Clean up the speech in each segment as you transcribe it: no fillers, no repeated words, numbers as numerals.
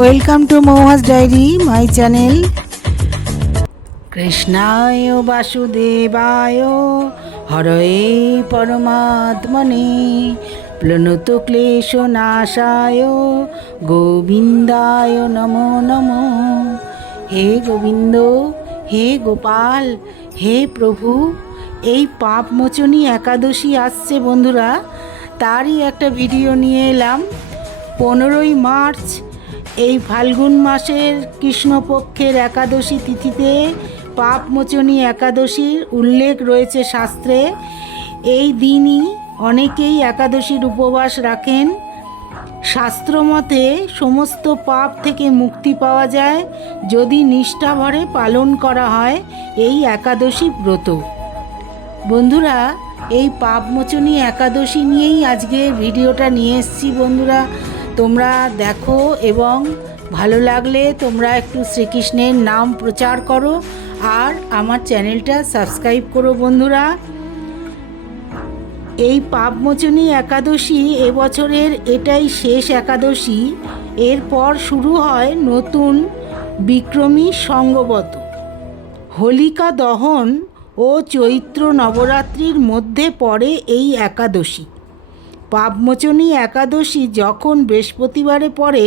Welcome to Mouha's diary my channel. কৃষ্ণায় বাসুদেবায় হরয়ে পরমাত্মনে প্লুত ক্লেশনাশায় গোবিন্দায় নমো নমো। হে গোবিন্দ, হে গোপাল, হে প্রভু, এই পাপমোচনী একাদশী আসছে বন্ধুরা, তারই একটা ভিডিও নিয়ে এলাম। 15ই মার্চ এই ফাল্গুন মাসের কৃষ্ণপক্ষের একাদশী তিথিতে পাপমোচনী একাদশীর উল্লেখ রয়েছে শাস্ত্রে। এই দিনই অনেকেই একাদশীর উপবাস রাখেন। শাস্ত্রমতে সমস্ত পাপ থেকে মুক্তি পাওয়া যায় যদি নিষ্ঠাভরে পালন করা হয় এই একাদশী ব্রত। বন্ধুরা, এই পাপমোচনী একাদশী নিয়েই আজকে ভিডিওটা নিয়ে এসেছি। বন্ধুরা, তোমরা দেখো এবং ভালো লাগলে তোমরা একটু শ্রীকৃষ্ণের নাম প্রচার করো আর আমার চ্যানেলটা সাবস্ক্রাইব করো। বন্ধুরা, এই পাপমোচনী একাদশী এবছরের এটাই শেষ একাদশী। এরপর শুরু হয় নতুন বিক্রমী সঙ্গবত হোলিকা দহন ও চৈত্র নবরাত্রির মধ্যে পড়ে এই একাদশী। পাপমোচনী একাদশী যখন বৃহস্পতিবারে পড়ে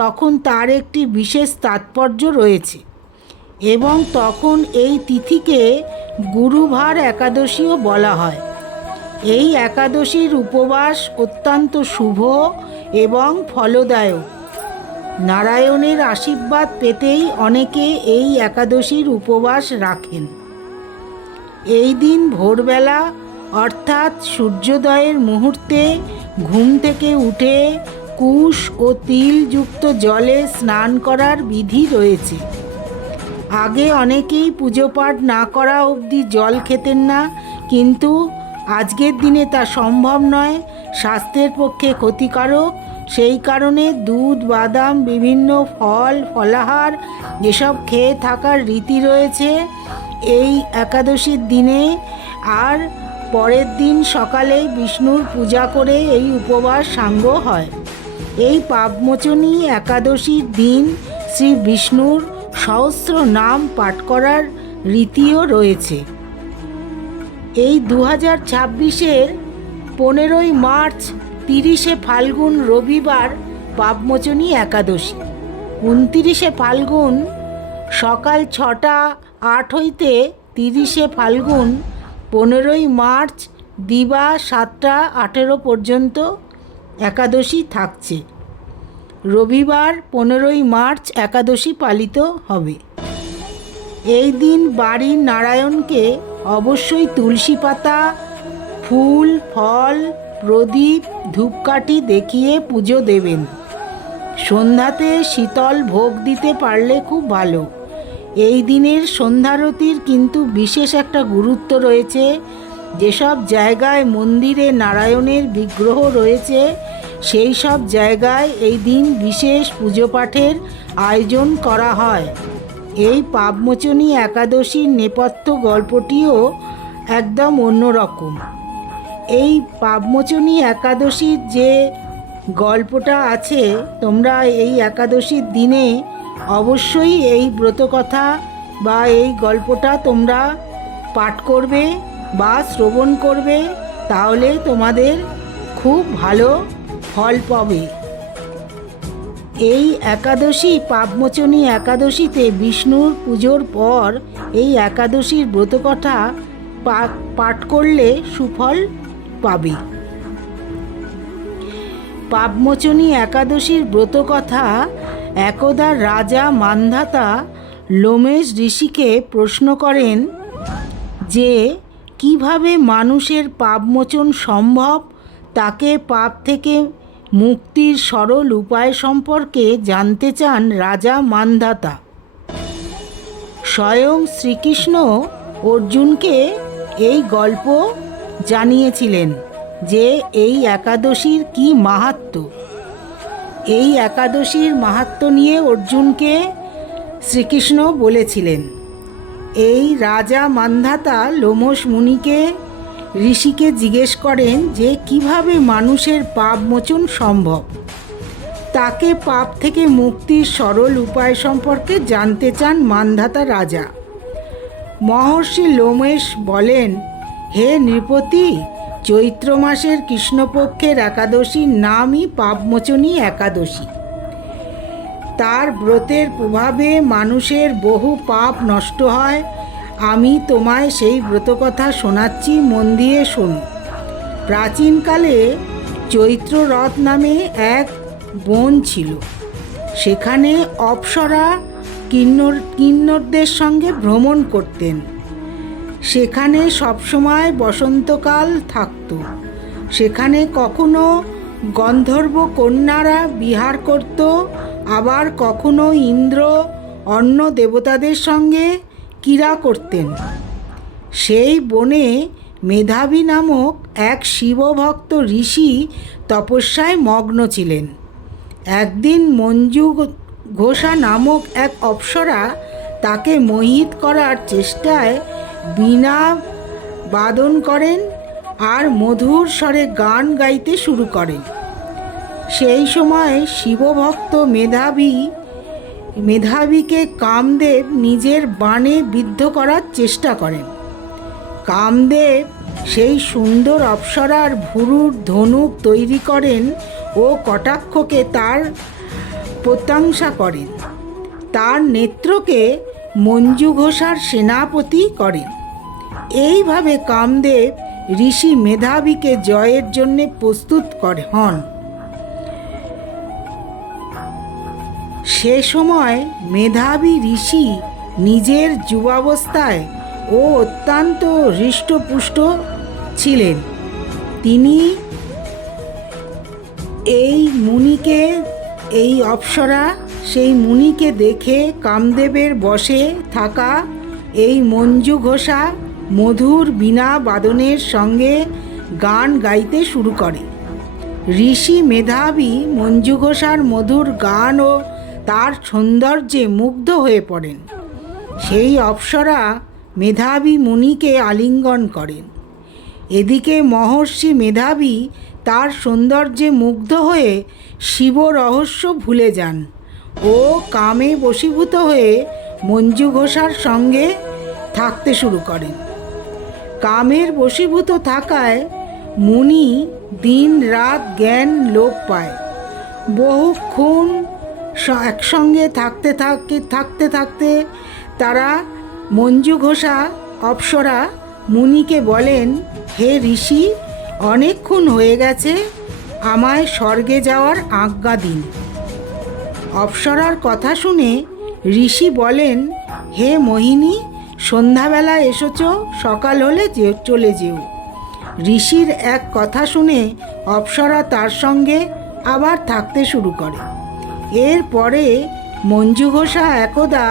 তখন তার একটি বিশেষ তাৎপর্য রয়েছে এবং তখন এই তিথিকে গুরুবার একাদশীও বলা হয়। এই একাদশীর উপবাস অত্যন্ত শুভ এবং ফলদায়ক। নারায়ণের আশীর্বাদ পেতেই অনেকে এই একাদশীর উপবাস রাখেন। এই দিন ভোরবেলা অর্থাৎ সূর্যোদয়ের মুহূর্তে ঘুম থেকে উঠে কুশ ও তিলযুক্ত জলে স্নান করার বিধি রয়েছে। আগে অনেকেই পুজো পাঠ না করা অবধি জল খেতেন না, কিন্তু আজকের দিনে তা সম্ভব নয়, স্বাস্থ্যের পক্ষে ক্ষতিকারক। সেই কারণে দুধ, বাদাম, বিভিন্ন ফল, ফলাহার এসব খেয়ে থাকার রীতি রয়েছে এই একাদশীর দিনে। আর পরের দিন সকালেই বিষ্ণুর পূজা করে এই উপবাস সাঙ্গ হয়। এই পাপমোচনী একাদশীর দিন শ্রী বিষ্ণুর সহস্র নাম পাঠ করার রীতিও রয়েছে। এই 2026-এর 15ই মার্চ 30শে ফাল্গুন রবিবার পাপমোচনী একাদশী। 29শে ফাল্গুন সকাল 6:08 হইতে 30শে ফাল্গুন 15ই মার্চ দিবা 7:18 পর্যন্ত একাদশী থাকছে। রবিবার 15ই মার্চ একাদশী পালিত হবে। এই দিন বাড়ির নারায়ণকে অবশ্যই তুলসী পাতা, ফুল, ফল, প্রদীপ, ধূপকাঠি দেখিয়ে পুজো দেবেন। সন্ধ্যাতে শীতল ভোগ দিতে পারলে খুব ভালো। এই দিনের সন্ধ্যারতির কিন্তু বিশেষ একটা গুরুত্ব রয়েছে। যেসব জায়গায় মন্দিরে নারায়ণের বিগ্রহ রয়েছে সেই সব জায়গায় এই দিন বিশেষ পুজো পাঠের আয়োজন করা হয়। এই পাপমোচনী একাদশীর নেপথ্য গল্পটিও একদম অন্যরকম। এই পাপমোচনী একাদশীর যে গল্পটা আছে, তোমরা এই একাদশীর দিনে অবশ্যই এই ব্রতকথা বা এই গল্পটা তোমরা পাঠ করবে বা শ্রবণ করবে, তাহলে তোমাদের খুব ভালো ফল পাবে। এই একাদশী পাপমোচনী একাদশীতে বিষ্ণুর পুজোর পর এই একাদশীর ব্রতকথা পাঠ করলে সুফল পাবে। পাপমোচনী একাদশীর ব্রতকথা। একদা রাজা মান্ধাতা লোমেশ ঋষিকে প্রশ্ন করেন যে কিভাবে মানুষের পাপমোচন সম্ভব। তাকে পাপ থেকে মুক্তির সরল উপায় সম্পর্কে জানতে চান রাজা মান্ধাতা। স্বয়ং শ্রীকৃষ্ণ অর্জুনকে এই গল্প জানিয়েছিলেন যে এই একাদশীর কি মাহাত্ম্য। এই একাদশীর মাহাত্ম্য নিয়ে অর্জুনকে শ্রীকৃষ্ণ বলেছিলেন। এই রাজা মান্ধাতা লোমশ মুনিকে ঋষিকে জিজ্ঞেস করেন যে কিভাবে মানুষের পাপ মোচন সম্ভব। তাকে পাপ থেকে মুক্তির সরল উপায় সম্পর্কে জানতে চান মান্ধাতা রাজা। মহর্ষি লোমেশ বলেন, হে নৃপতি, চৈত্র মাসের কৃষ্ণপক্ষের একাদশীর নামই পাপমোচনী একাদশী। তার ব্রতের প্রভাবে মানুষের বহু পাপ নষ্ট হয়। আমি তোমায় সেই ব্রতকথা শোনাচ্ছি, মন দিয়ে শোনো। প্রাচীনকালে চৈত্ররথ নামে এক বন ছিল। সেখানে অপ্সরা কিন্নরদের সঙ্গে ভ্রমণ করতেন। সেখানে সবসময় বসন্তকাল থাকত। সেখানে কখনো গন্ধর্ব কন্যারা বিহার করত, আবার কখনো ইন্দ্র অন্য দেবতাদের সঙ্গে ক্রীড়া করতেন। সেই বনে মেধাবী নামক এক শিবভক্ত ঋষি তপস্যায় মগ্ন ছিলেন। একদিন মঞ্জু ঘোষা নামক এক অপ্সরা তাকে মোহিত করার চেষ্টায় বীণা বাদন করেন আর মধুর স্বরে গান গাইতে শুরু করেন। সেই সময় শিবভক্ত মেধাবীকে কামদেব নিজের বাণে বিদ্ধ করার চেষ্টা করেন। কামদেব সেই সুন্দর অপ্সরার ভুরুর ধনুক তৈরি করেন ও কটাক্ষকে তার প্রত্যাশা করেন। তার নেত্রকে মঞ্জু ঘোষার সেনাপতি করেন। এইভাবে কামদেব ঋষি মেধাবীকে জয়ের জন্য প্রস্তুত হন। সে সময় মেধাবী ঋষি নিজের যুবাবস্থায় ও অত্যন্ত হৃষ্টপুষ্ট ছিলেন। তিনি এই অপ্সরা সেই মুনিকে দেখে কামদেবের বশে থাকা এই মঞ্জু ঘোষা মধুর বীণা বাদনের সঙ্গে গান গাইতে শুরু করে। ঋষি মেধাবী মঞ্জু ঘোষার মধুর গান ও তার সৌন্দর্যে মুগ্ধ হয়ে পড়েন। সেই অপ্সরা মেধাবী মুনিকে আলিঙ্গন করেন। এদিকে মহর্ষি মেধাবী তার সৌন্দর্যে মুগ্ধ হয়ে শিব রহস্য ভুলে যান ও কামে বশীভূত হয়ে মঞ্জু ঘোষার সঙ্গে থাকতে শুরু করেন। কামের বশীভূত থাকায় মুনি দিন রাত জ্ঞান লোপ পায়। বহুক্ষণ একসঙ্গে থাকতে থাকতে তারা মঞ্জু ঘোষা অপ্সরা মুনিকে বলেন, হে ঋষি, অনেকক্ষণ হয়ে গেছে, আমায় স্বর্গে যাওয়ার আজ্ঞা দিন। অপ্সরার কথা শুনে ঋষি বলেন, হে মোহিনী, সন্ধ্যাবেলা এসেছ, সকাল হলে চলে যেও। ঋষির এক কথা শুনে অপ্সরা তার সঙ্গে আবার থাকতে শুরু করে। এরপরে মঞ্জু ঘোষা একদা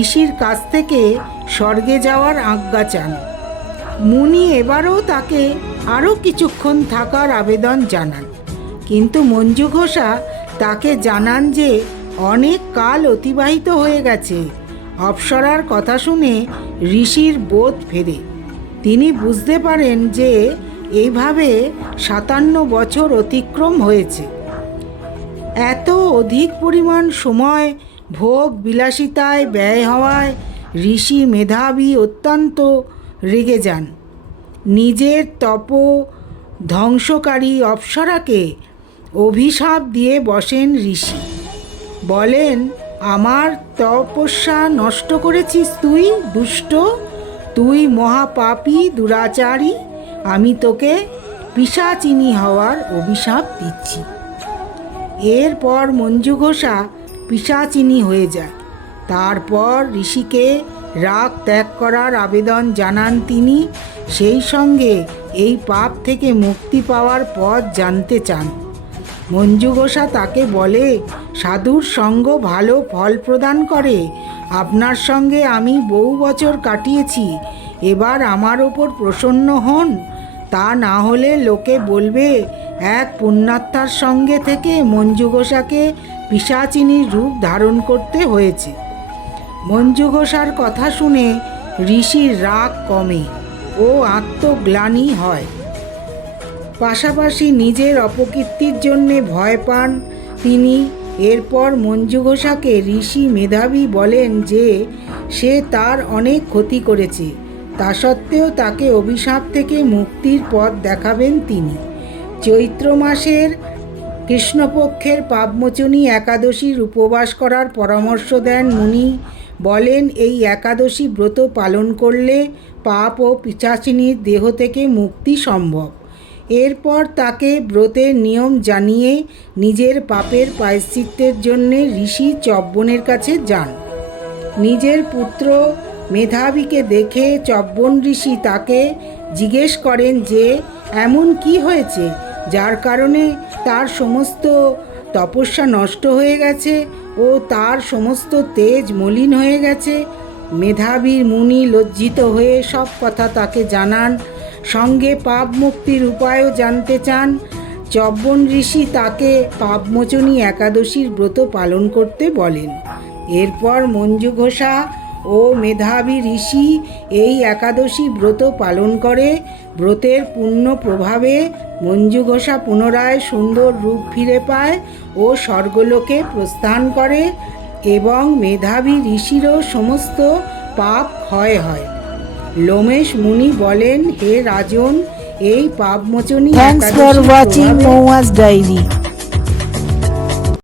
ঋষির কাছ থেকে স্বর্গে যাওয়ার আজ্ঞা চান। মুনি এবারও তাকে আরও কিছুক্ষণ থাকার আবেদন জানান, কিন্তু মঞ্জু ঘোষা তাকে জানান যে অনেক কাল অতিবাহিত হয়ে গেছে। অপ্সরার কথা শুনে ঋষির বোধ ফেরে। তিনি বুঝতে পারেন যে এইভাবে 57 বছর অতিক্রম হয়েছে। এত অধিক পরিমাণ সময় ভোগ বিলাসিতায় ব্যয় হওয়ায় ঋষি মেধাবী অত্যন্ত রেগে যান। নিজের ধ্বংসকারী অপ্সরাকে অভিশাপ দিয়ে বসেন ঋষি। বলেন, আমার তপস্যা নষ্ট করেছিস তুই, দুষ্ট, তুই মহাপাপী দুরাচারী। আমি তোকে পিশাচিনী হওয়ার অভিশাপ দিচ্ছি। এরপর মঞ্জু ঘোষা পিশাচিনী হয়ে যায়। তারপর ঋষিকে রাগ ত্যাগ করার আবেদন জানান তিনি। সেই সঙ্গে এই পাপ থেকে মুক্তি পাওয়ার পথ জানতে চান। মঞ্জু ঘোষা তাকে বলে, সাধুর সঙ্গ ভালো ফল প্রদান করে। আপনার সঙ্গে আমি বহু বছর কাটিয়েছি, এবার আমার ওপর প্রসন্ন হন। তা না হলে লোকে বলবে এক পুণ্যাত্মার সঙ্গে থেকে মঞ্জু ঘোষাকে পিশাচিনীর রূপ ধারণ করতে হয়েছে। মঞ্জু ঘোষার কথা শুনে ঋষির রাগ কমে ও আত্মগ্লানি হয়। পাশাপাশি নিজের অপকীর্তির জন্যে ভয় পান। তিনি এরপর মঞ্জু ঘোষাকে ঋষি মেধাবী বলেন যে সে তার অনেক ক্ষতি করেছে, তা সত্ত্বেও তাকে অভিশাপ থেকে মুক্তির পথ দেখাবেন তিনি। চৈত্র মাসের কৃষ্ণপক্ষের পাপমোচনী একাদশীর উপবাস করার পরামর্শ দেন মুনি। বলেন এই একাদশী ব্রত পালন করলে পাপ ও পিশাচিনীর দেহ থেকে মুক্তি সম্ভব। এরপর তাকে ব্রতের নিয়ম জানিয়ে নিজের পাপের প্রায়শ্চিত্তের জন্যে ঋষি চব্বনের কাছে যান। নিজের পুত্র মেধাবীকে দেখে চব্বন ঋষি তাকে জিজ্ঞেস করেন যে এমন কি হয়েছে যার কারণে তার সমস্ত তপস্যা নষ্ট হয়ে গেছে ও তার সমস্ত তেজ মলিন হয়ে গেছে। মেধাবীর মুনি লজ্জিত হয়ে সব কথা তাকে জানান, সঙ্গে পাপ মুক্তির উপায়ও জানতে চান। চব্বন ঋষি তাকে পাপমোচনী একাদশীর ব্রত পালন করতে বলেন। এরপর মঞ্জু ঘোষা ও মেধাবী ঋষি এই একাদশী ব্রত পালন করে। ব্রতের পুণ্য প্রভাবে মঞ্জু ঘোষা পুনরায় সুন্দর রূপ ফিরে পায় ও স্বর্গলোকে প্রস্থান করে এবং মেধাবী ঋষিরও সমস্ত পাপ ক্ষয় হয়। লোমেশ মুনি বলেন, হে রাজন, এই পাপমোচনী থ্যাঙ্কস ফর ওয়াচিং মৌয়াস ডায়েরি।